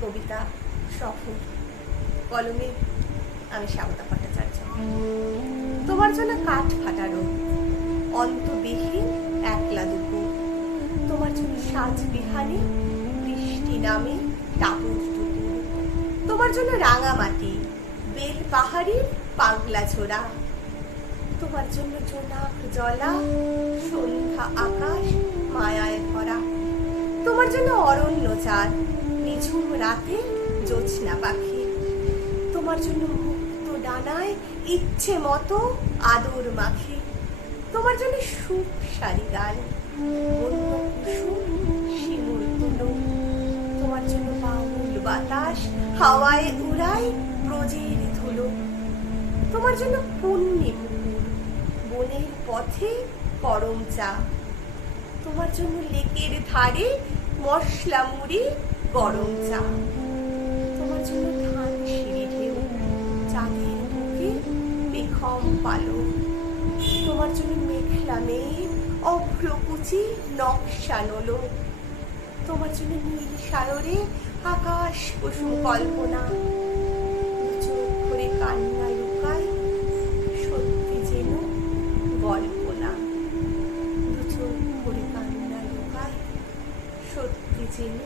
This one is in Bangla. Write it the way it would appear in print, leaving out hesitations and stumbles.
কবিতা সফর, কলমে আমি শ্যামতা ভট্টাচার্য। তোমার জন্য কাঠ ফাটারো অন্তবিহীন একলা দুপুর, তোমার জন্য সাজ বিহানে বৃষ্টি নামে টাপুর টুকুর, তোমার জন্য রাঙামাটি বেল পাহাড়ির পাগলা ঝোড়া, তোমার জন্য জোনাক জলা সন্ধ্যা আকাশ মায়ায় ভরা, তোমার জন্য অরণ্য চাঁদ নিঝুম রাতে জোছনা পাখি, তোমার জন্য মুক্ত ডানায় ইচ্ছে মতো আদর মাখি, তোমার জন্য সুখ সারি গান বন্য কুসুম শিমুল তুলো, তোমার জন্য বাউল বাতাস হাওয়ায় উড়ায় ব্রজের ধুলো, তোমার জন্য পুণ্যি পুকুর বনের পথে করম চা, তোমার জন্য লেকের ধারে মশলা মুড়ি গরম চা, তোমার জন্য ধান সিঁড়ি ঢেউ চাঁদের বুকে বেখম পালো, তোমার জন্য মেঘলা মেঘ অভ্রকুচি নকশা নলো, তোমার জন্য নীল সাগরে আকাশ কুসুম কল্পনা, চোখ ভরে কান্না লুকায় সত্যি যেন গল্প না, চোখ ভরে কান্না লুকায় সত্যি যেন